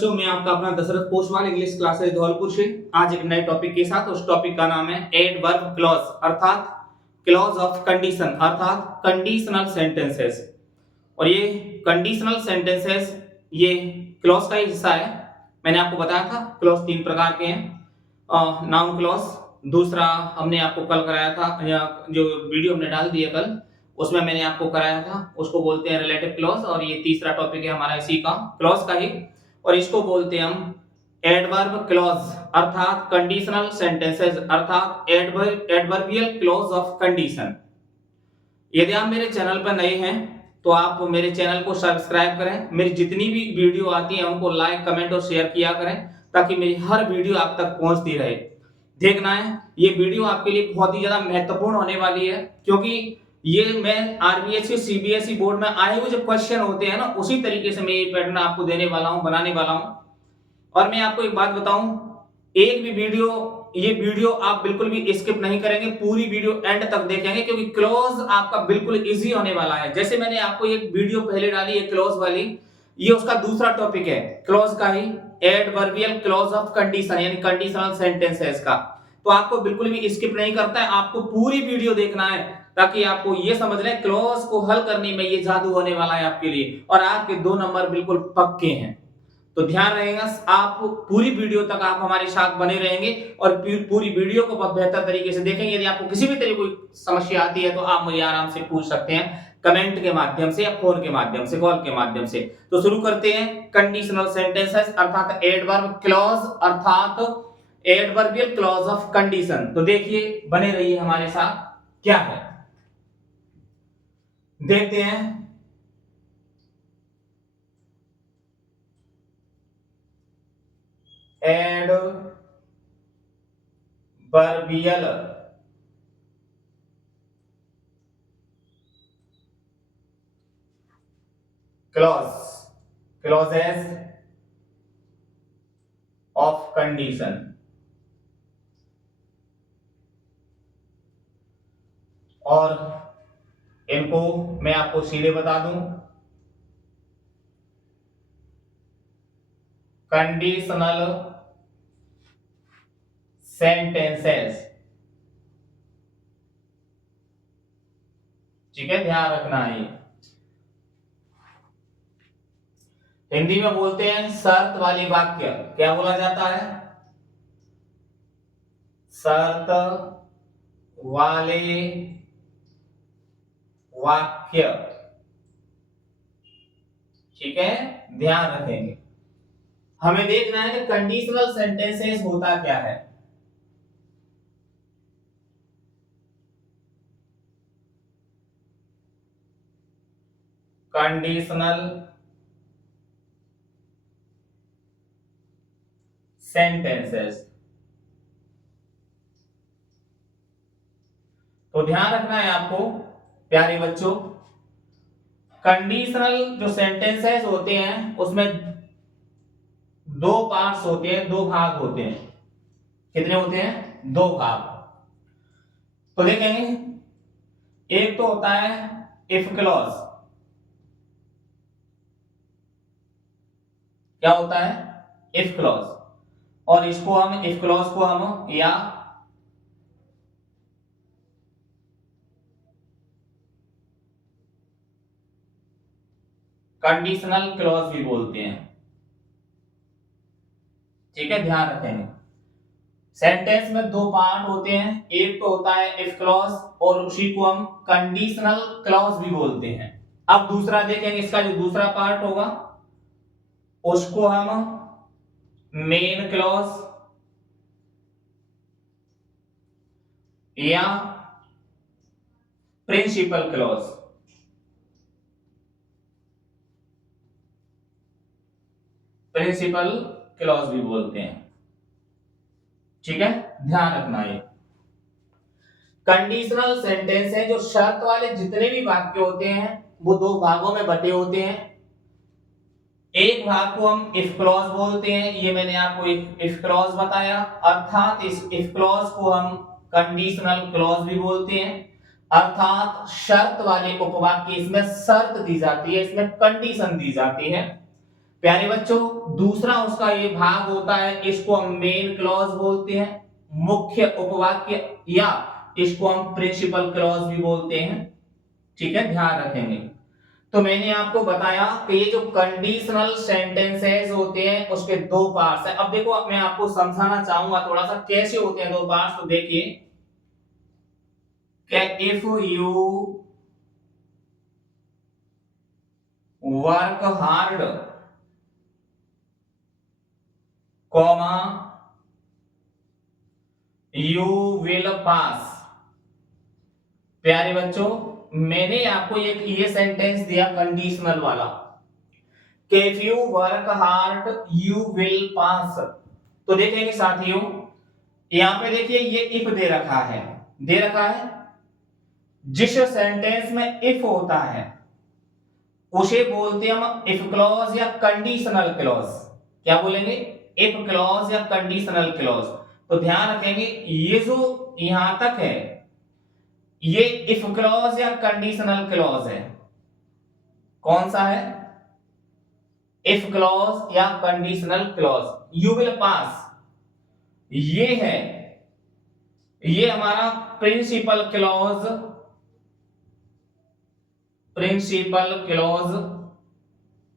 बच्चों, मैं आपका अपना दशरथ पोस्टवाल इंग्लिश क्लासेस धौलपुर से आज एक नए टॉपिक के साथ। उस टॉपिक का नाम है एडवर्ब क्लॉज अर्थात क्लॉज ऑफ कंडीशन अर्थात कंडीशनल सेंटेंसेस। और ये कंडीशनल सेंटेंसेस ये क्लॉज का ही हिस्सा है। मैंने आपको बताया था क्लॉज तीन प्रकार के हैं, नाउन क्लॉज, दूसरा हमने आपको कल कराया था या जो वीडियो हमने डाल दिया कल उसमें मैंने आपको कराया था, उसको बोलते हैं रिलेटिव क्लॉज। और ये तीसरा टॉपिक है हमारा इसी का क्लॉज का ही, और इसको बोलते हैं हम एडवर्ब क्लॉज अर्थात कंडीशनल सेंटेंसेस अर्थात एडवर्बियल क्लॉज ऑफ कंडीशन। यदि आप मेरे चैनल पर नए हैं तो आप मेरे चैनल को सब्सक्राइब करें, मेरी जितनी भी वीडियो आती है उनको लाइक कमेंट और शेयर किया करें ताकि मेरी हर वीडियो आप तक पहुंचती रहे। देखना है ये वीडियो आपके लिए बहुत ही ज्यादा महत्वपूर्ण होने वाली है, क्योंकि ये मैं आरबीएसई सीबीएसई बोर्ड में आए हुए जो क्वेश्चन होते हैं ना उसी तरीके से मैं ये पैटर्न आपको देने वाला हूं, बनाने वाला हूं। और मैं आपको एक बात बताऊं, एक भी ये वीडियो आप बिल्कुल भी स्किप नहीं करेंगे, पूरी वीडियो एंड तक देखेंगे क्योंकि क्लॉज आपका बिल्कुल इजी होने वाला है। जैसे मैंने आपको एक वीडियो पहले डाली है क्लॉज वाली, ये उसका दूसरा टॉपिक है क्लॉज का ही, एडवर्बियल क्लॉज ऑफ कंडीशन यानी कंडीशनल सेंटेंसेस का। तो आपको बिल्कुल भी स्किप नहीं करता है, आपको पूरी वीडियो देखना है ताकि आपको ये समझ लें क्लॉज को हल करने में ये जादू होने वाला है आपके लिए, और आपके 2 नंबर बिल्कुल पक्के हैं। तो ध्यान रहेगा, आप पूरी वीडियो तक आप हमारे साथ बने रहेंगे और पूरी वीडियो को बहुत बेहतर तरीके से देखेंगे। यदि आपको किसी भी तरह कोई समस्या आती है तो आप मुझे आराम से पूछ सकते हैं कमेंट के माध्यम से या फोन के माध्यम से, कॉल के माध्यम से। तो शुरू करते हैं कंडीशनल सेंटेंसेस अर्थात एडवर्ब क्लॉज अर्थात एडवर्बियल क्लॉज ऑफ कंडीशन। तो देखिए, बने रहिए हमारे साथ, क्या है देखते हैं। Adverbial clauses of condition. और इनको मैं आपको सीधे बता दूं, कंडीशनल सेंटेंसेस, ठीक है, ध्यान रखना है। हिंदी में बोलते हैं शर्त वाली वाक्य, क्या बोला जाता है? शर्त वाले वाक्य, ठीक है, ध्यान रखेंगे। हमें देखना है कि कंडीशनल सेंटेंसेस होता क्या है। कंडीशनल सेंटेंसेस, तो ध्यान रखना है आपको प्यारे बच्चों, कंडीशनल जो सेंटेंसेस होते हैं उसमें 2 पार्ट्स होते हैं, 2 भाग होते हैं। कितने होते हैं? 2 भाग। तो देखेंगे, एक तो होता है इफ क्लॉज। क्या होता है? If clause. और इफ क्लॉज को हम या कंडीशनल क्लॉज भी बोलते हैं, ठीक है, ध्यान रखेंगे। सेंटेंस में 2 पार्ट होते हैं, एक तो होता है इफ क्लॉज और उसी को हम कंडीशनल क्लॉज भी बोलते हैं। अब दूसरा देखेंगे, इसका जो दूसरा पार्ट होगा उसको हम मेन क्लॉज या प्रिंसिपल क्लॉज, क्लॉज भी बोलते हैं, ठीक है, ध्यान रखना। ये कंडीशनल सेंटेंस है, जो शर्त वाले जितने भी वाक्य होते हैं वो 2 भागों में बटे होते हैं। एक भाग को हम इफ क्लॉज बोलते हैं, ये मैंने आपको इफ क्लॉज बताया, अर्थात इस इफ क्लॉज को हम कंडीशनल क्लॉज भी बोलते हैं, अर्थात शर्त वाले उपवाक्य, इसमें शर्त दी जाती है, इसमें कंडीशन दी जाती है। प्यारे बच्चों, दूसरा उसका ये भाग होता है, इसको हम मेन क्लॉज बोलते हैं, मुख्य उपवाक्य, या इसको हम प्रिंसिपल क्लॉज भी बोलते हैं। ठीक है, ध्यान रखेंगे। तो मैंने आपको बताया कि ये जो कंडीशनल सेंटेंसेस होते हैं उसके दो पार्ट्स हैं। अब देखो, मैं आपको समझाना चाहूंगा थोड़ा सा कैसे होते हैं दो पार्ट्स। तो देखिए, if you work hard, comma you will pass. प्यारे बच्चों, मैंने आपको एक ये सेंटेंस दिया कंडीशनल वाला, कि if you work hard you will pass. तो देखेंगे साथियों, यहां पे देखिए ये इफ दे रखा है, दे रखा है। जिस सेंटेंस में इफ होता है उसे बोलते हैं हम इफ क्लॉज या कंडीशनल क्लॉज। क्या बोलेंगे? इफ क्लॉज या कंडीशनल क्लॉज। तो ध्यान रखेंगे, ये जो यहां तक है ये इफ क्लॉज या कंडीशनल क्लॉज है। कौन सा है? इफ क्लॉज या conditional clause. You will pass ये है, ये हमारा प्रिंसिपल क्लॉज, प्रिंसिपल क्लॉज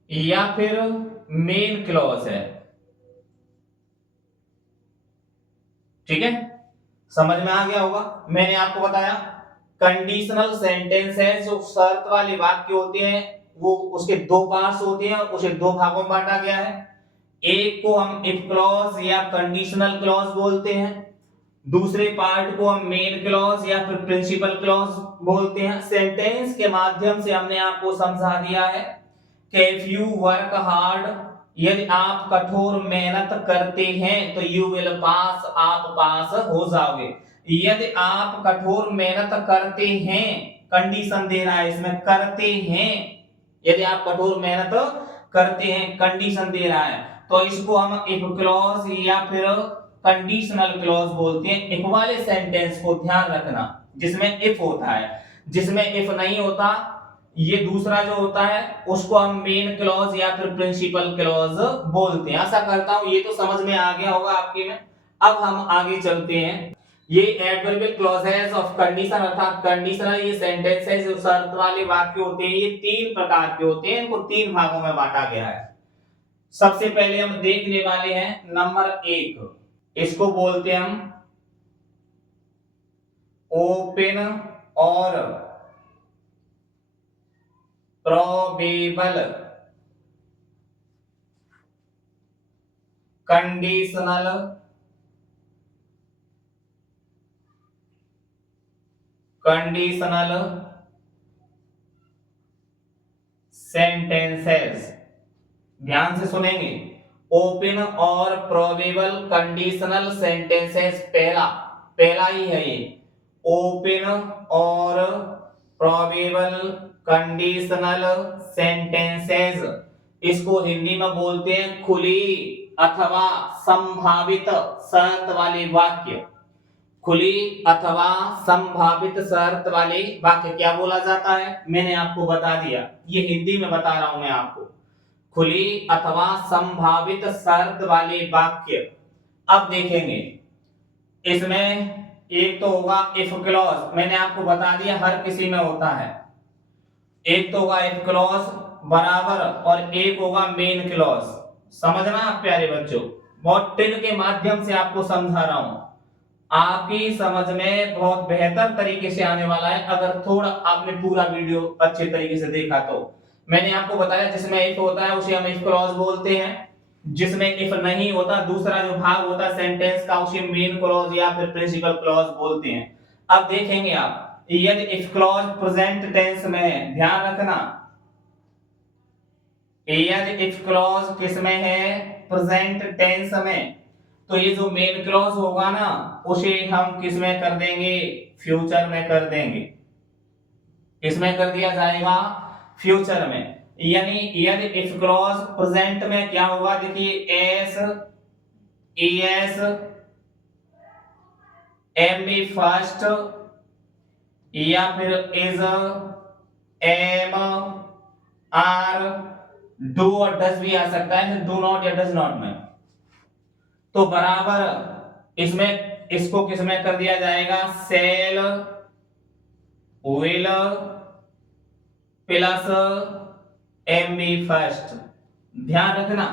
या फिर मेन क्लॉज है। ठीक है, समझ में आ गया होगा। मैंने आपको बताया कंडीशनल सेंटेंस है, जो शर्त वाले वाक्य होते हैं, वो उसके दो पार्ट्स होते हैं, उसे दो भागों में बांटा गया है। एक को हम इफ क्लॉज या कंडीशनल क्लॉज बोलते हैं, दूसरे पार्ट को हम मेन क्लॉज या फिर प्रिंसिपल क्लॉज बोलते हैं। सेंटेंस के माध्यम से हमने आपको समझा दिया है कि इफ यू वर्क हार्ड, यदि आप कठोर मेहनत करते हैं तो यू विल पास, आप पास हो जाओगे। यदि आप कठोर मेहनत करते हैं, कंडीशन दे रहा है इसमें, करते हैं, यदि आप कठोर मेहनत करते हैं, कंडीशन दे रहा है, तो इसको हम इफ क्लॉज या फिर कंडीशनल क्लॉज बोलते हैं। इफ वाले सेंटेंस को ध्यान रखना जिसमें इफ होता है, जिसमें इफ नहीं होता, ये दूसरा जो होता है उसको हम मेन क्लॉज या फिर प्रिंसिपल क्लॉज बोलते हैं। आशा करता हूं ये तो समझ में आ गया होगा आपके में। अब हम आगे चलते हैं। ये एडवर्बियल क्लॉजेस ऑफ कंडीशन अर्थात कंडीशनल ये सेंटेंसेस जो शर्त वाले वाक्य होते हैं, ये तीन प्रकार के होते हैं, इनको तीन भागों में बांटा गया है। सबसे पहले हम देखने वाले हैं नंबर एक, इसको बोलते हैं हम ओपन और प्रोबेबल कंडीशनल सेंटेंसेस। ध्यान से सुनेंगे, ओपन और प्रोबेबल कंडीशनल सेंटेंसेस। पहला पहला ही है ये, ओपन और प्रोबेबल कंडीशनल सेंटेंसेस। इसको हिंदी में बोलते हैं खुली अथवा संभावित शर्त वाले वाक्य। खुली अथवा संभावित शर्त वाले वाक्य क्या बोला जाता है, मैंने आपको बता दिया, ये हिंदी में बता रहा हूं मैं आपको। खुली अथवा संभावित शर्त वाले वाक्य। अब देखेंगे इसमें एक तो होगा इफ क्लॉज, मैंने आपको बता दिया हर किसी में होता है। एक तो होगा इफ क्लॉज बराबर और एक होगा मेन क्लॉज। समझना आप प्यारे बच्चों, बहुत टिन के माध्यम से आपको समझा रहा हूं, आपकी समझ में बहुत बेहतर तरीके से आने वाला है अगर थोड़ा आपने पूरा वीडियो अच्छे तरीके से देखा तो। मैंने आपको बताया जिसमें इफ होता है उसे हम इफ क्लॉज बोलते हैं, जिसमें इफ नहीं होता दूसरा जो भाग होता है सेंटेंस का उसे मेन क्लॉज या फिर प्रिंसिपल क्लॉज बोलते हैं। अब देखेंगे आप, यदि इफ क्लॉज प्रेजेंट टेंस में है, ध्यान रखना, यदि इफ क्लॉज किस में है, प्रेजेंट टेंस में, तो ये जो मेन क्लॉज होगा ना उसे हम किस में कर देंगे, फ्यूचर में कर देंगे। किसमें कर दिया जाएगा, फ्यूचर में। यानी यदि इफ क्लॉज प्रेजेंट में क्या होगा, देखिए s, es, M B first, या फिर इज, एम, आर, डू और डज भी आ सकता है डू नॉट या डज नॉट में। तो बराबर इसमें इसको किस में कर दिया जाएगा, shall will plus M B first. ध्यान रखना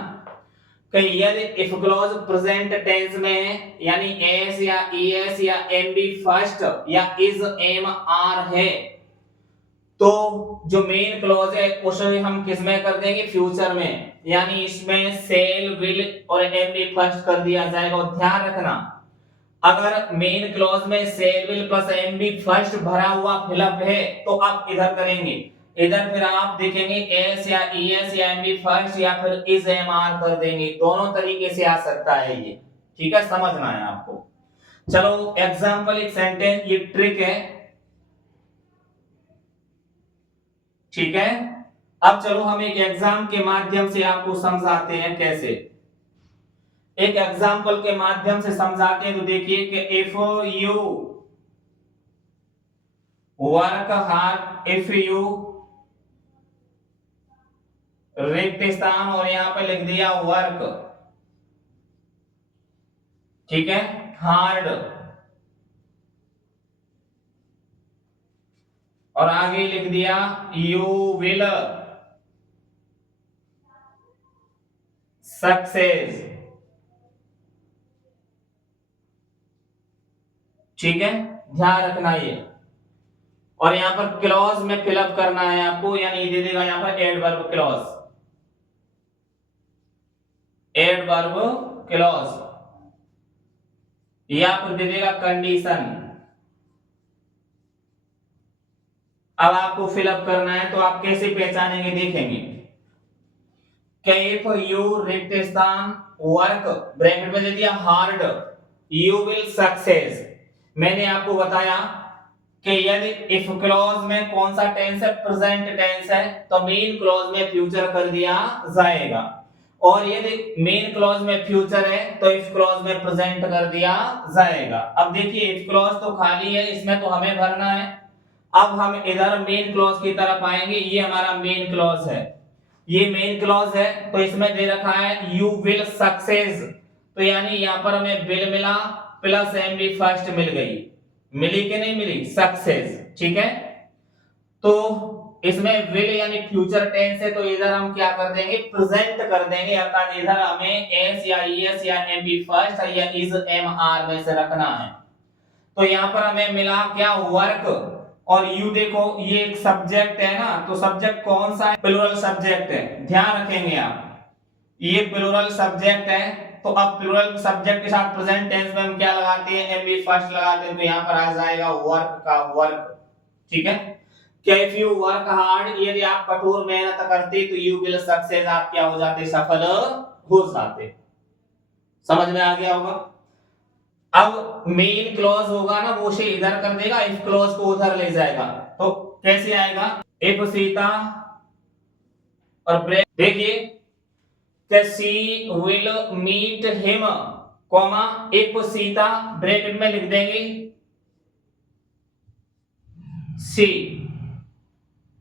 कि यदि इफ क्लॉज प्रेजेंट टेंस में यानी एस या ईएस या एम बी फर्स्ट या इज एम आर है तो जो मेन क्लॉज है उसे हम किस में कर देंगे, फ्यूचर में, यानी इसमें सेल विल और एम बी फर्स्ट कर दिया जाएगा। और ध्यान रखना अगर मेन क्लॉज में shall will plus M B first भरा हुआ फिलअप है तो आप इधर करेंगे, इधर फिर आप देखेंगे एस या ईएस या एम बी फर्स्ट या फिर इज एम आर कर देंगे। दोनों तरीके से आ सकता है ये, ठीक है, समझना है आपको। चलो एग्जांपल, एक सेंटेंस, ये ट्रिक है, ठीक है। अब चलो हम एक एग्जाम के माध्यम से आपको समझाते हैं कैसे, एक एग्जाम्पल के माध्यम से समझाते हैं। तो देखिए कि if you work hard, if you रिक्त स्थान और यहां पे लिख दिया वर्क, ठीक है, हार्ड, और आगे लिख दिया यू विल सक्सेस, ठीक है, ध्यान रखना ये। और यहां पर क्लॉज में फिलअप करना है आपको, यानी दे देगा यहां पर एडवर्ब क्लॉज, एडवर्ब क्लॉज, या फिर दे देगा कंडीशन। अब आपको फिलअप करना है तो आप कैसे पहचानेंगे देखेंगे। इफ यू रिक्त स्थान वर्क ब्रैकेट में दे दिया हार्ड, यू विल सक्सेस। मैंने आपको बताया कि यदि इफ क्लॉज में कौन सा टेंस है, प्रेजेंट टेंस है, तो मेन क्लॉज में फ्यूचर कर दिया जाएगा, और यदि मेन क्लॉज में फ्यूचर है तो इफ क्लॉज में प्रेजेंट कर दिया जाएगा। अब देखिए इफ क्लॉज तो खाली है, इसमें तो हमें भरना है। अब हम इधर मेन क्लॉज की तरफ आएंगे, ये हमारा मेन क्लॉज है, ये मेन क्लॉज है, तो इसमें दे रखा है यू विल सक्सेस, तो यानी यहां पर हमें विल मिला प्लस एम बी फर्स्ट मिल गई, मिली कि नहीं मिली, सक्सेस, ठीक है। तो इसमें विल यानी फ्यूचर टेंस है, तो इधर हम क्या कर देंगे, प्रेजेंट कर देंगे, अर्थात इधर हमें एस या ईएस या एम बी फर्स्ट या इज एम आर में से रखना है। तो यहां पर हमें मिला क्या, वर्क, और यू देखो ये एक सब्जेक्ट है ना, तो सब्जेक्ट कौन सा है, प्लूरल सब्जेक्ट है, ध्यान रखेंगे आप, ये प्लूरल सब्जेक्ट है। तो अब प्लूरल सब्जेक्ट के साथ प्रेजेंट टेंस में हम क्या लगाते हैं, एम बी फर्स्ट लगाते हैं, तो यहां पर आ जाएगा वर्क का वर्क, ठीक है। क्या इफ यू वर्क हार्ड, यदि आप कठोर मेहनत करते तो यू विल सक्सेस, आप क्या हो जाते, सफल हो जाते। समझ में आ गया होगा। अब मेन क्लॉज होगा ना, वो उसे इधर कर देगा, इफ क्लॉज को उधर ले जाएगा। तो कैसे आएगा, इफ सीता और ब्रेक, देखिए कि she will meet him, comma if Sita bracket में लिख देंगे सी,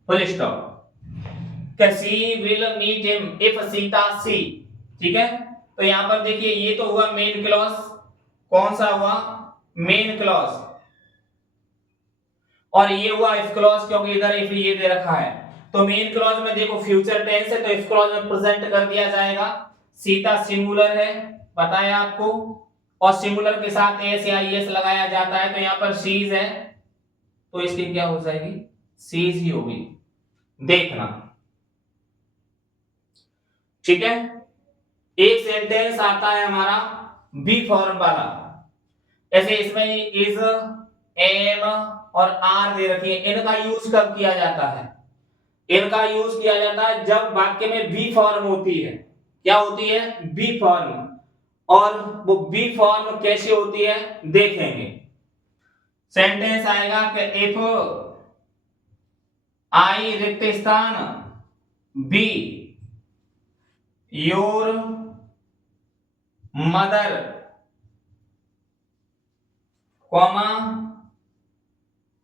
फुल स्टॉप, कि she will meet him if Sita she, ठीक है। तो यहां पर देखिए ये तो हुआ मेन क्लॉज, कौन सा हुआ, मेन क्लॉज, और ये हुआ इफ क्लॉज, क्योंकि इधर इफ ये दे रखा है। तो मेन क्लॉज में देखो फ्यूचर टेंस है, तो इफ क्लॉज में प्रेजेंट कर दिया जाएगा। सीता सिंगुलर है, बताया आपको, और सिंगुलर के साथ एस या ईएस लगाया जाता है, तो यहां पर सीज है, तो इसकी क्या हो जाएगी, सीज ही होगी, देखना, ठीक है। एक सेंटेंस आता है हमारा बी फॉर्म वाला, ऐसे इसमें इज एम और आर दे रखी है, इनका यूज कब किया जाता है, इनका यूज किया जाता है जब वाक्य में बी फॉर्म होती है। क्या होती है, बी फॉर्म, और वो बी फॉर्म कैसे होती है देखेंगे। सेंटेंस आएगा कि इफ आई रिक्त स्थान be your mother, comma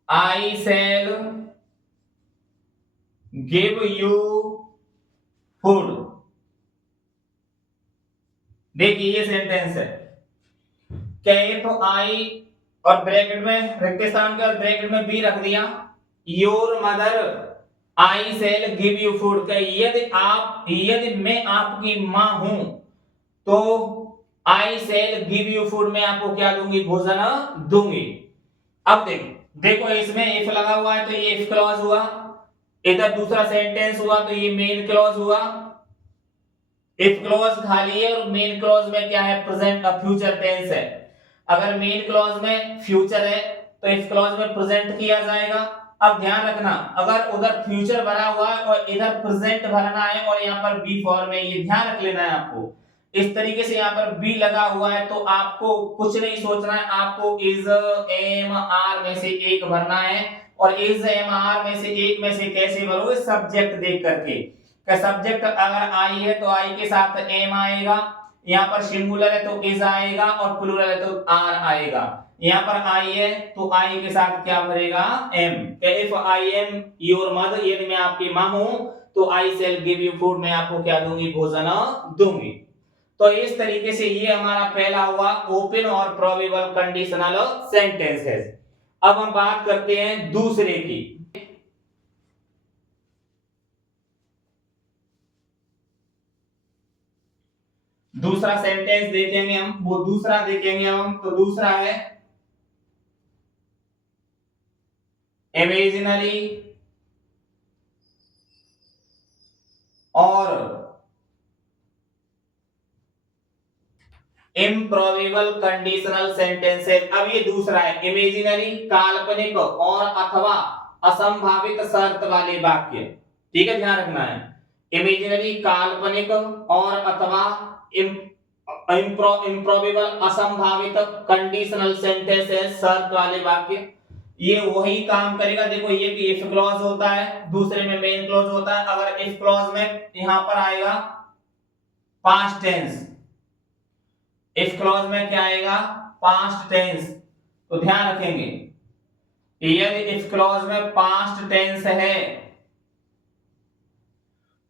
I shall give you food. देखिए ये सेंटेंस है कि इफ आई और ब्रैकेट में रिक्त स्थान के और ब्रैकेट में बी रख दिया, your mother I shall give you food, यदि मैं आपकी मां हूं तो I shall give you food, मैं आपको क्या दूंगी, भोजन दूंगी। अब देखो इसमें इफ लगा हुआ है तो ये इफ क्लॉज हुआ, इधर दूसरा सेंटेंस हुआ तो ये मेन क्लॉज हुआ। इफ क्लॉज खाली है और मेन क्लॉज में क्या है, प्रेजेंट फ्यूचर टेंस है। अगर मेन क्लॉज में फ्यूचर है तो इफ क्लॉज में प्रेजेंट किया जाएगा। अब ध्यान रखना, अगर उधर फ्यूचर भरा हुआ है और इधर प्रेजेंट भरना है और यहाँ पर बी फॉर्म में, ये ध्यान रख लेना है आपको। इस तरीके से यहाँ पर बी लगा हुआ है तो आपको कुछ नहीं सोचना है, आपको इज एम आर में से एक भरना है। और इज एम आर में से एक में से कैसे भरोगे, सब्जेक्ट देख करके। सब्जेक्ट अगर आई है तो आई के साथ एम आएगा, यहाँ पर सिंगुलर है तो इज आएगा और प्लूरल है तो आर आएगा। यहाँ पर आई है तो आई के साथ क्या भरेगा, am. If I am your mother, यदि मैं आपकी मां हूं तो I shall give you food, मैं आपको क्या दूंगी, भोजन दूंगी। तो इस तरीके से ये हमारा पहला हुआ ओपन और प्रोबेबल कंडीशनल सेंटेंसेस। अब हम बात करते हैं दूसरे की। दूसरा सेंटेंस देखेंगे हम, वो दूसरा देखेंगे हम, तो दूसरा है इमेजिनरी और इम्प्रोबेबल कंडीशनल सेंटेंसेस। अब ये दूसरा है इमेजिनरी, काल्पनिक और अथवा असंभावित शर्त वाले वाक्य। ठीक है, ध्यान रखना है। इमेजिनरी, काल्पनिक और अथवा इम्प्रोबेबल असंभावित कंडीशनल सेंटेंसेस, शर्त वाले वाक्य। ये वही काम करेगा। देखो ये भी इफ क्लॉज होता है, दूसरे में मेन क्लॉज होता है। अगर इफ क्लॉज में यहां पर आएगा पास्ट टेंस, इफ क्लॉज में क्या आएगा, पास्ट टेंस। तो ध्यान रखेंगे, यदि इफ क्लॉज में पास्ट टेंस है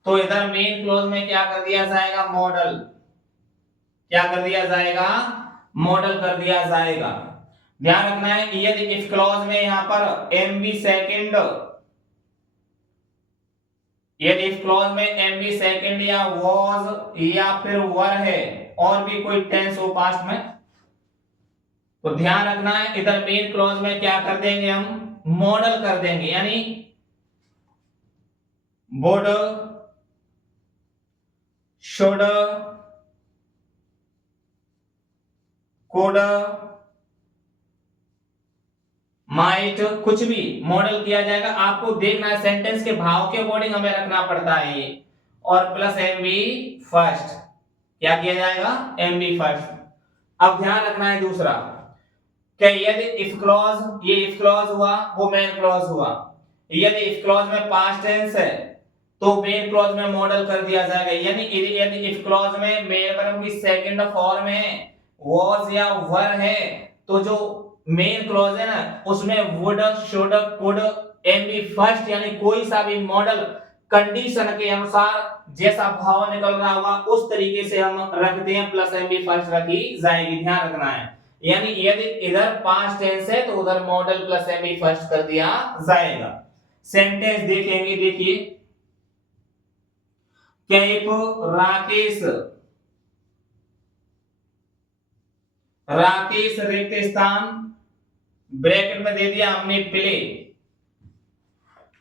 तो इधर मेन क्लॉज में क्या कर दिया जाएगा, मॉडल। क्या कर दिया जाएगा, मॉडल कर दिया जाएगा। ध्यान रखना है, यदि इफ क्लॉज में यहां पर एम बी सेकेंड, यदि इफ क्लॉज में एम बी सेकेंड या वॉज या फिर वर है और भी कोई टेंस हो पास्ट में, तो ध्यान रखना है इधर मेन क्लॉज में क्या कर देंगे, हम मॉडल कर देंगे। यानी वुड, शुड, कुड, माइट, कुछ भी मॉडल किया जाएगा। आपको देखना है सेंटेंस के भाव के अकॉर्डिंग हमें रखना पड़ता है ये। और प्लस एम बी फर्स्ट, क्या किया जाएगा, एम बी फर्स्ट। अब ध्यान रखना है दूसरा, कि यदि इफ क्लॉज, ये इफ क्लॉज हुआ, वो मेन क्लॉज हुआ। यदि इफ क्लॉज में पास्ट टेंस है तो मेन क्लॉज में मॉडल कर दिया जाएगा। यानी यदि इफ क्लॉज में मेन वर्ब की सेकंड फॉर्म है, वॉज या वर है, तो जो मेन क्लॉज है ना, उसमें would, should, could, M B first, यानी कोई सा भी मॉडल कंडीशन के अनुसार जैसा भाव निकल रहा होगा उस तरीके से हम रखते हैं, प्लस एम बी फर्स्ट रखी जाएगी। ध्यान रखना है, यानी यदि इधर पास्ट टेंस है तो उधर modal plus M B first कर दिया जाएगा। सेंटेंस देखेंगे, देखिए, राकेश, राकेश रिक्त स्थान ब्रैकेट में दे दिया हमने प्ले,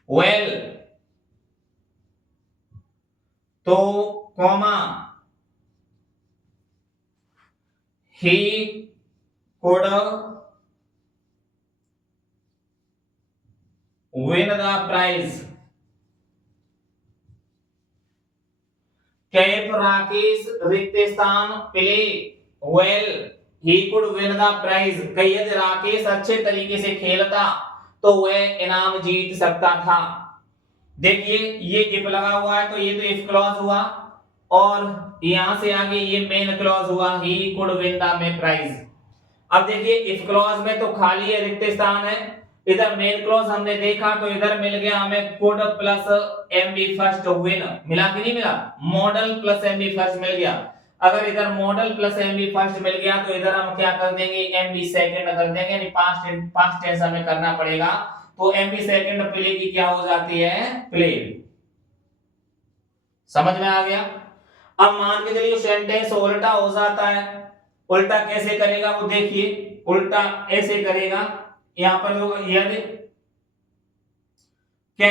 वेल, तो comma, he could win the prize। Cap Rakesh रिक्त स्थान play well he could win the prize. यदि राकेश अच्छे तरीके से खेलता तो वह इनाम जीत सकता था। देखिए ये इफ लगा हुआ है तो ये तो इफ क्लॉज हुआ और यहां से आगे ये मेन क्लॉज हुआ, he could win the prize. अब देखिए इफ क्लॉज में तो खाली है, रिक्त स्थान है, इधर मेन क्लॉज हमने देखा तो इधर मिल गया हमें could plus MB first win, मिला कि नहीं मिला, मॉडल प्लस एमबी फर्स्ट मिल गया। अगर इधर मॉडल प्लस एमबी फर्स्ट मिल गया तो इधर हम क्या कर देंगे, एमबी सेकंड कर देंगे, यानी पास्ट टेंस हमें करना पड़ेगा। तो एमबी सेकंड प्ले की क्या हो जाती है, प्ले। समझ में आ गया। अब मान के चलिए सेंटेंस उल्टा हो जाता है, उल्टा कैसे करेगा वो देखिए, उल्टा ऐसे करेगा, यहां पर होगा यदि क्या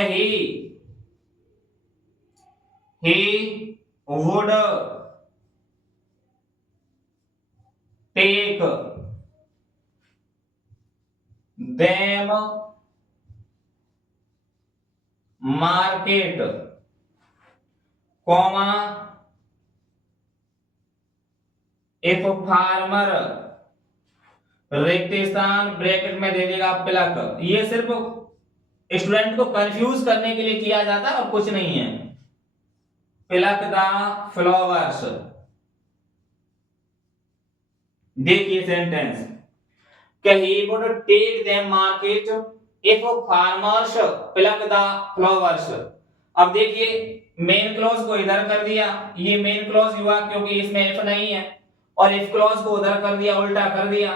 he would take them market, comma if farmer, रिक्त स्थान ब्रैकेट में दे देगा प्लक। ये सिर्फ स्टूडेंट को कंफ्यूज करने के लिए किया जाता है और कुछ नहीं है। प्लक द फ्लावर्स, देखिए sentence, he would take them market if farmers pluck the flowers। अब देखिए मेन क्लॉज को इधर कर दिया, ये मेन क्लॉज हुआ क्योंकि इसमें इफ नहीं है, और इफ क्लॉज को उधर कर दिया, उल्टा कर दिया।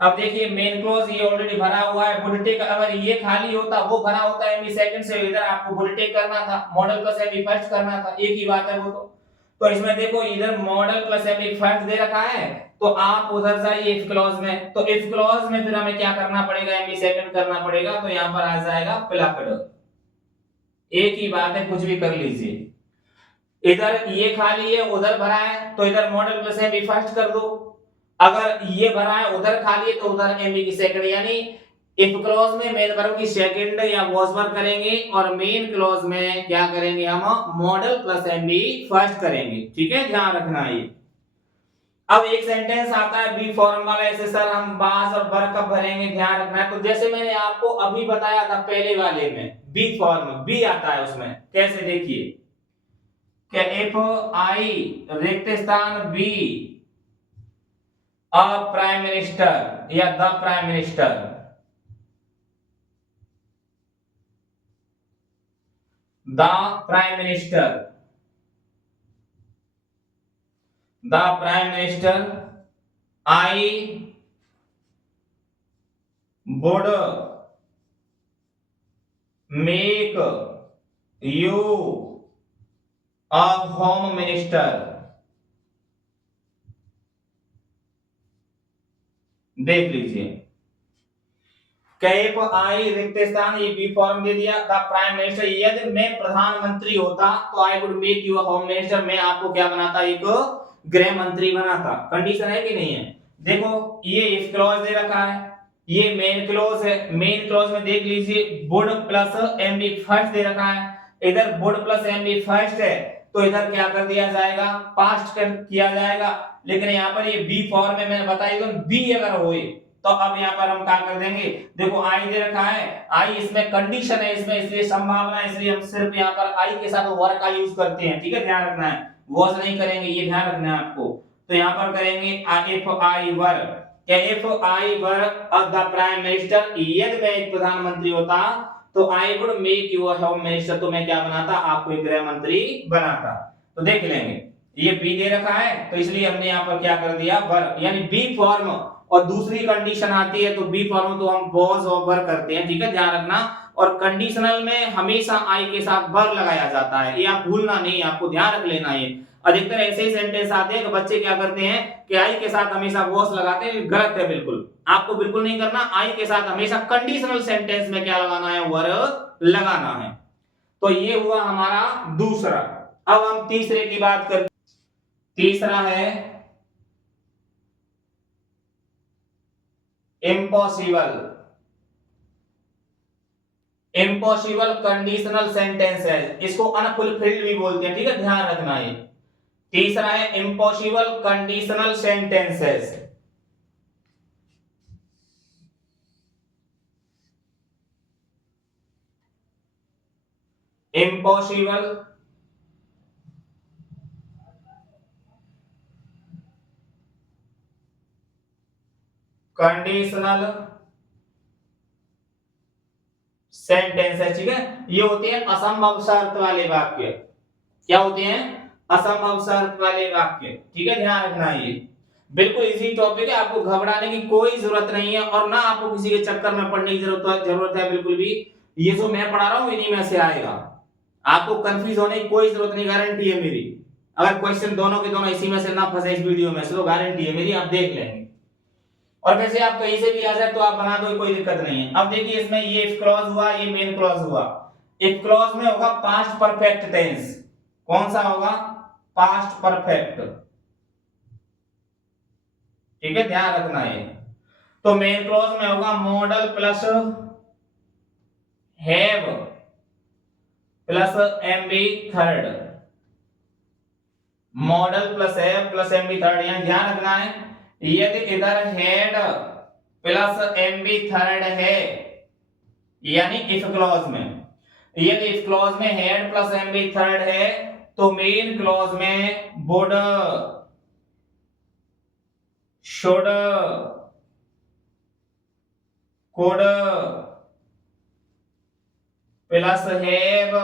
अब देखिए मेन क्लॉज ये ऑलरेडी भरा हुआ है, वुड टेक, अगर ये खाली होता वो भरा होता है एमबी सेकंड से, इधर आपको वुड टेक करना था, मॉडल प्लस एमबी फर्स्ट करना था, एक ही बात है वो तो इसमें देखो इधर model plus MB first they रखा है, तो आप उधर जाइए इफ क्लॉज में, तो इफ क्लॉज में फिर हमें क्या करना पड़ेगा, एमबी सेकंड करना पड़ेगा, तो यहां पर आ जाएगा प्लक्ड। एक ही बात है, कुछ भी कर लीजिए। इधर ये खाली है उधर भरा है, तो इधर मॉडल प्लस एमबी फर्स्ट कर दो, अगर ये भरा है उधर खाली है तो उधर एमबी की सेकंड, यानी इफ क्लॉज में मेन वर्ब की सेकंड या वॉज वर्ब करेंगे, और मेन क्लॉज में क्या करेंगे, हम मॉडल प्लस एमबी फर्स्ट करेंगे। ठीक है, ध्यान रखना है ये। अब एक सेंटेंस आता है बी फॉर्म वाला, ऐसे सर हम बास और बर कब भरेंगे, ध्यान रखना है। तो जैसे मैंने आपको अभी बताया था पहले वाले में, बी फॉर्म बी आता है उसमें, कैसे देखिए, क्या एफ आई रिक्त स्थान बी अ प्राइम मिनिस्टर या the prime minister, the prime minister, the prime minister, I would make you a home minister। देख लीजिए, कैप आई रिक्त स्थान, ये बी फॉर्म दे दिया, द प्राइम मिनिस्टर, यदि मैं प्रधानमंत्री होता तो I would make you a home minister, मैं आपको क्या बनाता, एक गृह मंत्री बनाता। कंडीशन है कि नहीं है, देखो ये इफ क्लॉज दे रखा है, ये मेन क्लॉज है, मेन क्लॉज में देख लीजिए would plus MB first they रखा है, इधर वुड प्लस एमबी फर्स्ट है, तो इधर क्या कर दिया जाएगा, पास्ट किया जाएगा। लेकिन यहाँ पर ये बी फॉर्म में मैंने बताई तो बी अगर होए तो अब यहाँ पर हम क्या कर देंगे, देखो आई दे रखा है, आई इसमें कंडीशन है, इसमें इसलिए संभावना, इसलिए हम सिर्फ यहाँ पर आई के साथ वर्क का यूज करते हैं। ठीक है, ध्यान रखना है, वॉज नहीं करेंगे, ये ध्यान रखना है आपको। तो यहाँ पर करेंगे if I were, if I were the prime minister, यदि मैं एक प्रधानमंत्री होता तो I would make you a home minister, तो मैं क्या बनाता, आपको एक गृह मंत्री बनाता। तो देख लेंगे ये बी दे रखा है, तो इसलिए हमने यहाँ पर क्या कर दिया, वर, यानी बी फॉर्म, और दूसरी कंडीशन आती है तो बी फॉर्म तो हम वॉज और वर करते हैं। ठीक है, ध्यान रखना। और कंडीशनल में हमेशा आई के साथ वर लगाया जाता है, ये आप भूलना नहीं, आपको ध्यान रख लेना। ये अधिकतर ऐसे ही सेंटेंस आते हैं कि बच्चे क्या करते हैं कि आई के साथ हमेशा वॉज लगाते हैं, गलत है बिल्कुल, आपको बिल्कुल नहीं करना। आई के साथ हमेशा कंडीशनल सेंटेंस में क्या लगाना है, वर लगाना है। तो ये हुआ हमारा दूसरा। अब हम तीसरे की बात करते, तीसरा है इम्पॉसिबल। इम्पॉसिबल कंडीशनल सेंटेंस है, इसको अनफुलफिल्ड भी बोलते हैं। ठीक है, ध्यान रखना। ये तीसरा है impossible conditional sentences. Impossible conditional sentence है, ठीक है। ये होते हैं असंभव शर्त वाले वाक्य। क्या होते हैं? असंभव शर्त वाले वाक्य, ठीक है, ध्यान रखना। ये बिल्कुल इजी टॉपिक है, आपको घबराने की कोई जरूरत नहीं है और ना आपको किसी के चक्कर में पड़ने की जरूरत है बिल्कुल भी। ये जो मैं पढ़ा रहा हूं इन्हीं में से आएगा, आपको कंफ्यूज होने की कोई जरूरत नहीं, गारंटी है मेरी। अगर क्वेश्चन दोनों के दोनों इसी में से ना फंसे इस वीडियो में से, तो गारंटी है मेरी, आप देख लेंगे। और वैसे आप कहीं से भी आ जाए तो आप बना दो, कोई दिक्कत नहीं है। अब देखिए इसमें ये इफ क्लॉज हुआ, ये मेन क्लॉज हुआ। इफ क्लॉज में होगा पास्ट परफेक्ट टेंस। कौन सा होगा? पास्ट परफेक्ट, ठीक है, ध्यान रखना है। तो मेन क्लॉज में होगा model plus have plus MB third. Model plus have plus MB third, यहां ध्यान रखना है। यदि इधर हेड प्लस एमबी थर्ड है, यानी इफ क्लॉज में, यदि इफ क्लॉज में हेड प्लस एमबी थर्ड है, तो मेन क्लॉज में would, should, could plus have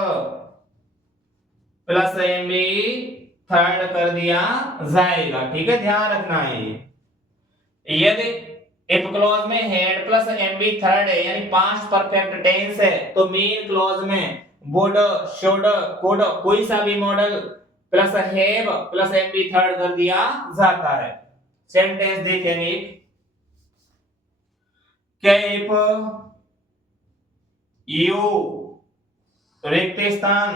plus MB third कर दिया जाएगा, ठीक है, ध्यान रखना है। यदि इफ क्लॉज में हेड प्लस एमबी थर्ड है, यानी पास्ट परफेक्ट टेंस है, तो मेन क्लॉज में वुड, शुड, कुड, कोई सा भी model plus have plus MB third कर दिया जाता है। सेंटेंस देखेंगे, इफ यू रिक्त स्थान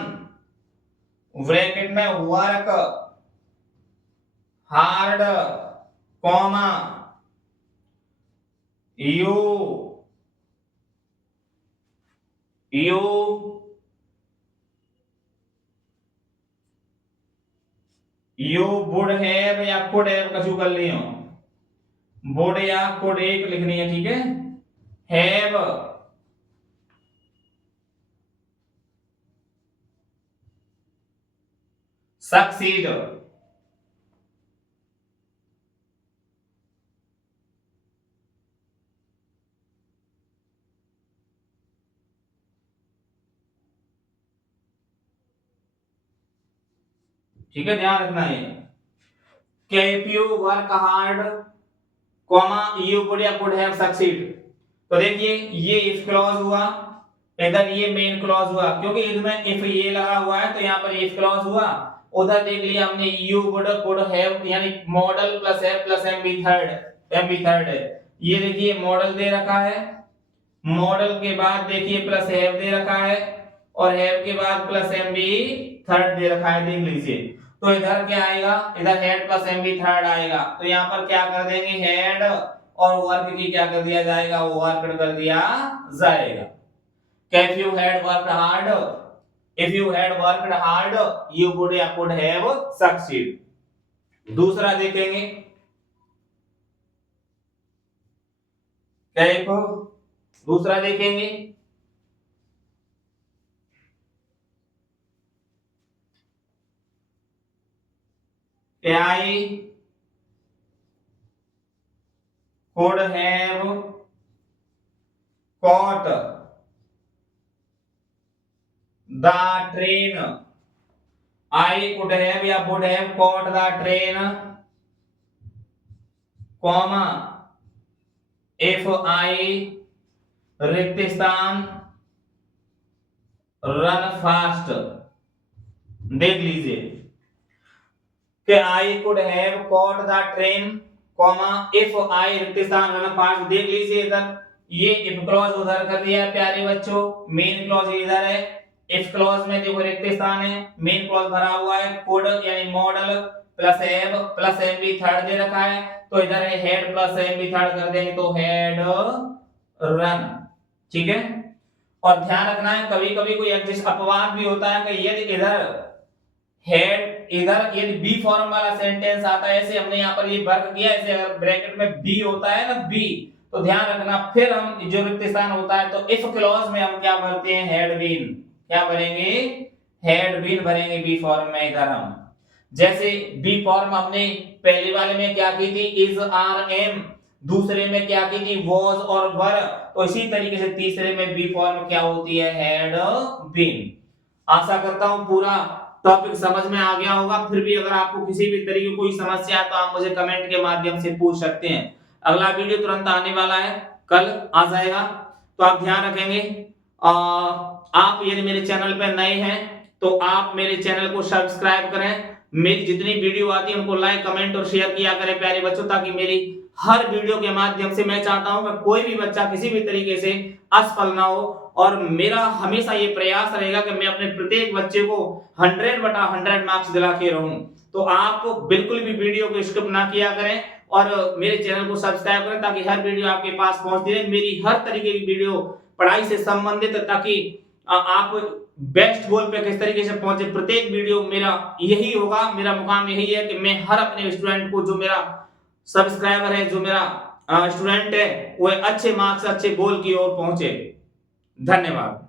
ब्रैकेट में work hard comma you would have या कुड हैव कछु कर लियो, वुड या कुड एक लिखनी है, ठीक है, हैव सक्सीड, ठीक है, ध्यान रखना है। If you work hard comma you would या कुड हैव सक्सीड, तो देखिए ये इफ क्लॉज हुआ, इधर ये मेन क्लॉज हुआ, क्योंकि इसमें इफ ये लगा हुआ है तो यहाँ पर इफ क्लॉज हुआ। उधर देख लिया हमने यू वुड कुड हैव, यानी modal plus have plus MB third है। ये देखिए मॉडल दे रखा है, मॉडल के बाद देखिए प्लस हैव दे रखा है, और हैव के बाद प्लस एमबी थर्ड दे रखा है, देख लीजिए। तो इधर क्या आएगा? इधर हेड प्लस एमबी थर्ड आएगा, तो यहाँ पर क्या कर देंगे, हेड और वर्क की क्या कर दिया जाएगा, वर्क कर दिया जाएगा। If you had worked hard, if you had worked hard, you would या could have succeed. दूसरा देखेंगे, देखो दूसरा देखेंगे, I could have caught the train, I could have या would have caught the train, comma if I रिक्त स्थान run fast, देख लीजिए कि I could have caught the train, comma if I रिक्त स्थान run fast, देख लीजिए इधर ये इफ क्लॉज उधर कर दिया है प्यारे बच्चों, मेन क्लॉज इधर है। इफ क्लॉज में देखो रिक्त स्थान है, मेन क्लॉज भरा हुआ है, कोड यानी modal plus have plus MB third दे रखा है, तो इधर है हेड प्लस एमबी थर्ड कर देंगे तो हेड रन, ठीक है। और ध्यान रखना है कभी कभी कोई एग्जिस्ट अपवाद भी होता है कि यदि इधर हेड इधर यदि बी फॉर्म वाला सेंटेंस आता है, ऐसे हमने यहाँ पर ये वर्क किया, ऐसे अगर ब्रैकेट में बी होता है ना, बी, तो ध्यान रखना फिर हम जो रिक्त स्थान होता है तो इफ क्लॉज में हम क्या भरते हैं, हेड बीन, क्या भरेंगे, हेड बीन भरेंगे बी फॉर्म में। इधर हम जैसे बी फॉर्म हमने पहले वाले में क्या की थी, इज आर एम, दूसरे में क्या की थी, वॉज और वर। तो इसी तरीके से तीसरे में बी फॉर्म क्या होती है, हैड बीन। आशा करता हूं पूरा टॉपिक समझ में आ गया होगा। फिर भी अगर आपको किसी भी तरीके की कोई समस्या है तो आप मुझे कमेंट के माध्यम से पूछ सकते हैं। अगला वीडियो तुरंत आने वाला है, कल आ जाएगा, तो आप ध्यान रखेंगे। आप यदि मेरे चैनल पर नए हैं तो आप मेरे चैनल को सब्सक्राइब करें। मेरी जितनी वीडियो आती है उनको लाइक, कमेंट और शेयर किया करें प्यारे बच्चों, ताकि मेरी हर वीडियो के माध्यम से मैं चाहता हूं कि कोई भी बच्चा किसी भी तरीके से असफल ना हो। और मेरा हमेशा ये प्रयास रहेगा कि मैं अपने प्रत्येक बच्चे को 100/100 मार्क्स दिला के रहूं। तो आप बिल्कुल भी वीडियो को स्किप ना किया करें और मेरे चैनल को सब्सक्राइब करें, ताकि हर वीडियो आपके पास पहुंचती रहे। मेरी हर तरीके की वीडियो पढ़ाई से संबंधित, ताकि आप बेस्ट गोल पे किस तरीके से पहुंचे। प्रत्येक वीडियो मेरा यही होगा, मेरा मुकाम यही है कि मैं हर अपने स्टूडेंट को, जो मेरा सब्सक्राइबर है, जो मेरा स्टूडेंट है, वो अच्छे मार्क्स, अच्छे गोल की ओर पहुंचे। धन्यवाद।